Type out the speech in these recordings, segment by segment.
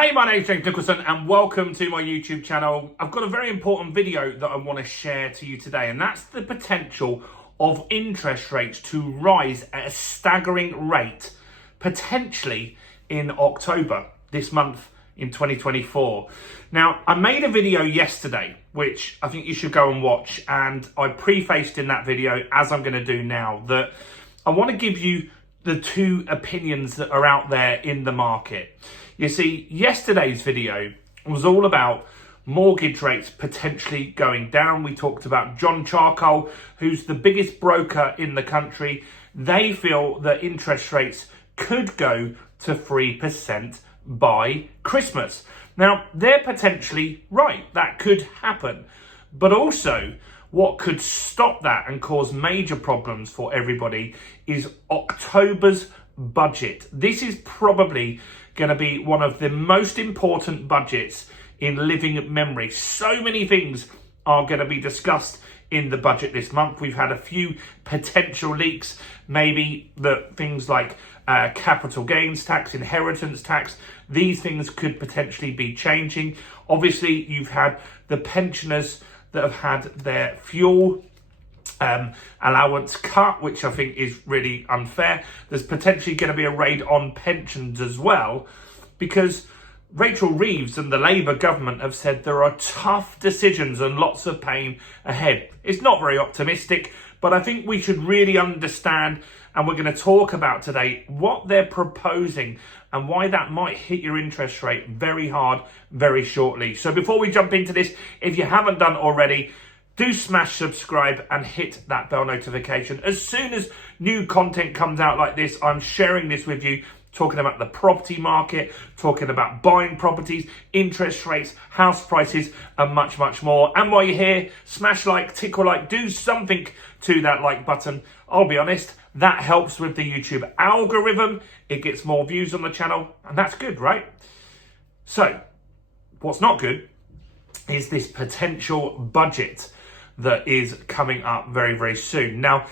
Hey, my name's James Nicholson and welcome to my YouTube channel. I've got a very important video that I want to share to you today, and that's the potential of interest rates to rise at a staggering rate, potentially in October, this month in 2024. Now, I made a video yesterday, which I think you should go and watch, and I prefaced in that video, as I'm going to do now, that I want to give you the two opinions that are out there in the market. You see, yesterday's video was all about mortgage rates potentially going down. We talked about John Charcoal, who's the biggest broker in the country. They feel that interest rates could go to 3% by Christmas. Now, they're potentially right. That could happen. But also, what could stop that and cause major problems for everybody is October's budget. This is probably going to be one of the most important budgets in living memory. So many things are going to be discussed in the budget this month. We've had a few potential leaks, maybe that things like capital gains tax, inheritance tax, these things could potentially be changing. Obviously, you've had the pensioners that have had their fuel allowance cut, which I think is really unfair. There's potentially going to be a raid on pensions as well, because Rachel Reeves and the Labour government have said there are tough decisions and lots of pain ahead. It's not very optimistic, but I think we should really understand, and we're going to talk about today, what they're proposing and why that might hit your interest rate very hard very shortly. So before we jump into this, if you haven't done already, do smash subscribe and hit that bell notification. As soon as new content comes out like this, I'm sharing this with you, talking about the property market, talking about buying properties, interest rates, house prices, and much, much more. And while you're here, smash like, tickle like, do something to that like button. I'll be honest, that helps with the YouTube algorithm. It gets more views on the channel, and that's good, right? So, what's not good is this potential budget that is coming up very, very soon. Now,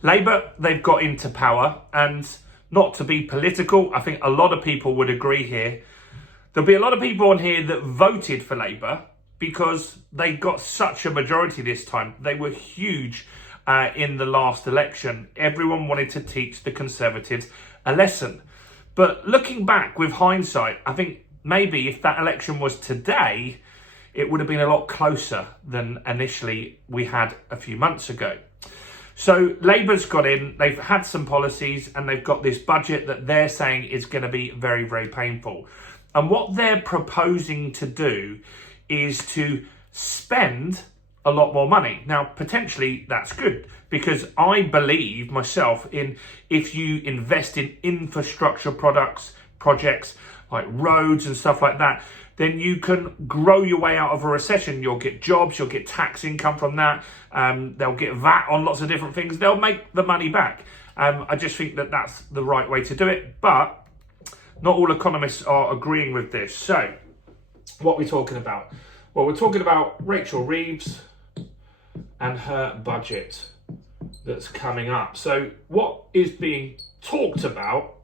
Labour, they've got into power, and not to be political, I think a lot of people would agree here. There'll be a lot of people on here that voted for Labour because they got such a majority this time. They were huge in the last election. Everyone wanted to teach the Conservatives a lesson. But looking back with hindsight, I think maybe if that election was today, it would have been a lot closer than initially we had a few months ago. So Labour's got in, they've had some policies, and they've got this budget that they're saying is going to be very, very painful. And what they're proposing to do is to spend a lot more money. Now, potentially that's good, because I believe myself in, if you invest in infrastructure projects like roads and stuff like that, then you can grow your way out of a recession. You'll get jobs, you'll get tax income from that. They'll get VAT on lots of different things. They'll make the money back. I just think that that's the right way to do it. But not all economists are agreeing with this. So what are we talking about? Well, we're talking about Rachel Reeves and her budget that's coming up. So what is being talked about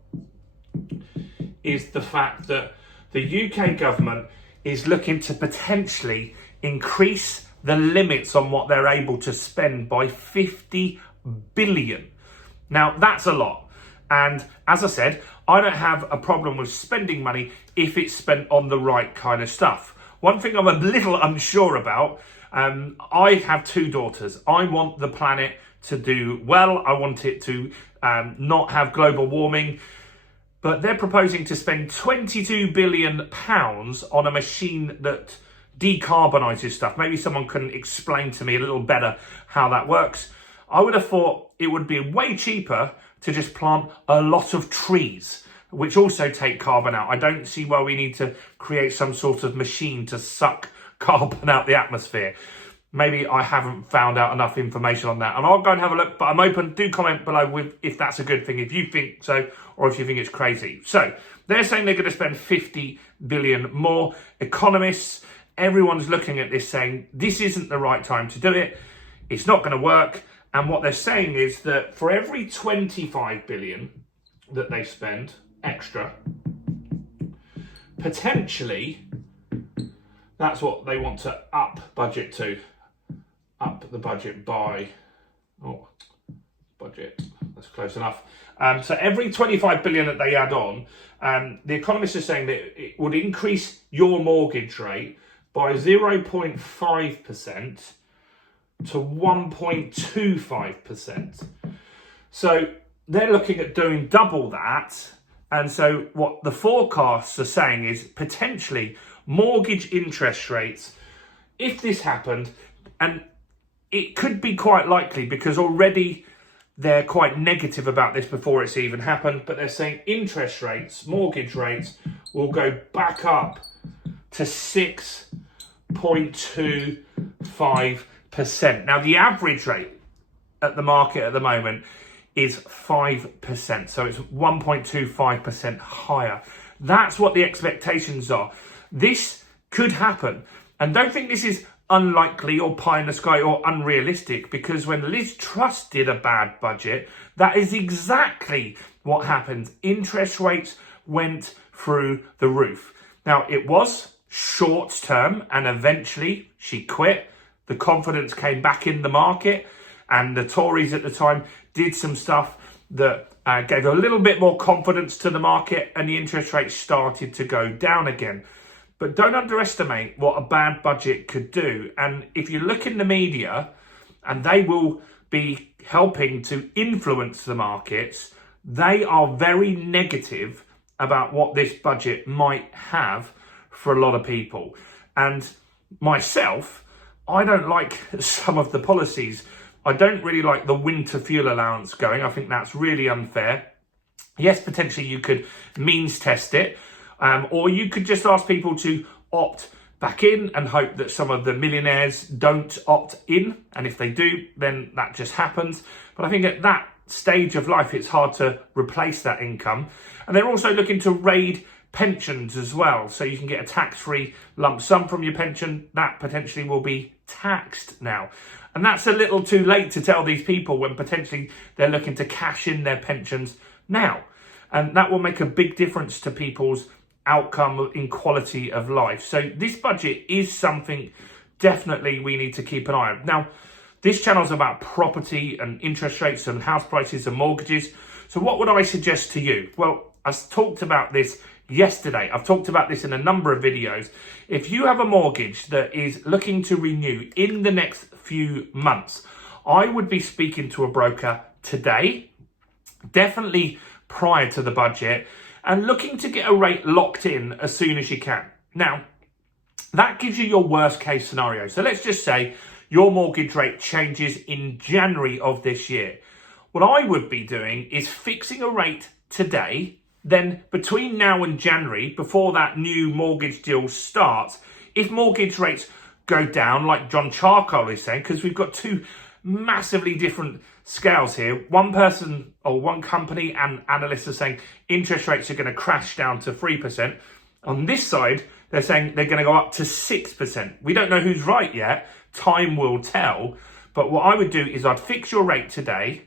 is the fact that the UK government is looking to potentially increase the limits on what they're able to spend by 50 billion. Now, that's a lot. And as I said, I don't have a problem with spending money if it's spent on the right kind of stuff. One thing I'm a little unsure about, I have two daughters. I want the planet to do well. I want it to not have global warming. But they're proposing to spend £22 billion on a machine that decarbonises stuff. Maybe someone can explain to me a little better how that works. I would have thought it would be way cheaper to just plant a lot of trees, which also take carbon out. I don't see why we need to create some sort of machine to suck carbon out the atmosphere. Maybe I haven't found out enough information on that. And I'll go and have a look, but I'm open. Do comment below with if that's a good thing, if you think so, or if you think it's crazy. So they're saying they're going to spend 50 billion more. Economists, everyone's looking at this saying, this isn't the right time to do it. It's not going to work. And what they're saying is that for every 25 billion that they spend extra, potentially that's what they want to up budget to. Up the budget by, budget, that's close enough. So every 25 billion that they add on, the economists are saying that it would increase your mortgage rate by 0.5% to 1.25%. So they're looking at doing double that. And so what the forecasts are saying is potentially mortgage interest rates, if this happened, and it could be quite likely because already they're quite negative about this before it's even happened, but they're saying interest rates, mortgage rates, will go back up to 6.25%. Now, the average rate at the market at the moment is 5%, so it's 1.25% higher. That's what the expectations are. This could happen, and don't think this is unlikely or pie in the sky or unrealistic, because when Liz Truss did a bad budget, that is exactly what happened. Interest rates went through the roof. Now, it was short term, and eventually she quit. The confidence came back in the market, and the Tories at the time did some stuff that gave a little bit more confidence to the market, and the interest rates started to go down again. But don't underestimate what a bad budget could do. And if you look in the media, and they will be helping to influence the markets, they are very negative about what this budget might have for a lot of people. And myself, I don't like some of the policies. I don't really like the winter fuel allowance going. I think that's really unfair. Yes, potentially you could means test it. Or you could just ask people to opt back in and hope that some of the millionaires don't opt in. And if they do, then that just happens. But I think at that stage of life, it's hard to replace that income. And they're also looking to raid pensions as well. So you can get a tax-free lump sum from your pension. That potentially will be taxed now. And that's a little too late to tell these people when potentially they're looking to cash in their pensions now. And that will make a big difference to people's outcome in quality of life. So this budget is something definitely we need to keep an eye on. Now, this channel is about property and interest rates and house prices and mortgages. So what would I suggest to you? Well, I talked about this yesterday. I've talked about this in a number of videos. If you have a mortgage that is looking to renew in the next few months, I would be speaking to a broker today, definitely prior to the budget, and looking to get a rate locked in as soon as you can. Now, that gives you your worst case scenario. So let's just say your mortgage rate changes in January of this year. What I would be doing is fixing a rate today, then between now and January, before that new mortgage deal starts, if mortgage rates go down, like John Charcoal is saying, because we've got two massively different scales here. One person or one company and analysts are saying interest rates are going to crash down to 3%. On this side, they're saying they're going to go up to 6%. We don't know who's right yet. Time will tell. But what I would do is I'd fix your rate today.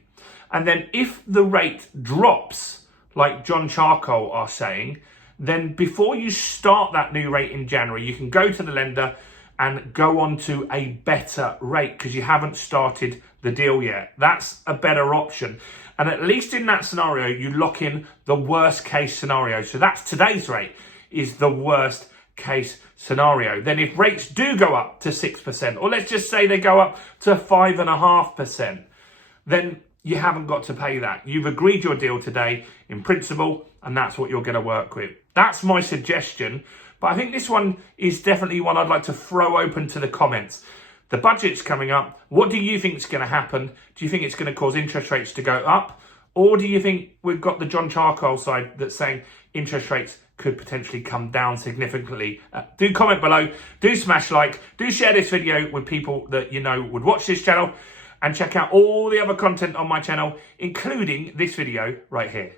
And then if the rate drops, like John Charcoal are saying, then before you start that new rate in January, you can go to the lender and go on to a better rate because you haven't started the deal yet. That's a better option. And at least in that scenario, you lock in the worst case scenario. So that's today's rate is the worst case scenario. Then if rates do go up to 6%, or let's just say they go up to 5.5%, then you haven't got to pay that. You've agreed your deal today in principle, and that's what you're going to work with. That's my suggestion. But I think this one is definitely one I'd like to throw open to the comments. The budget's coming up. What do you think is going to happen? Do you think it's going to cause interest rates to go up? Or do you think we've got the John Charcoal side that's saying interest rates could potentially come down significantly? Do comment below. Do smash like. Do share this video with people that you know would watch this channel. And check out all the other content on my channel, including this video right here.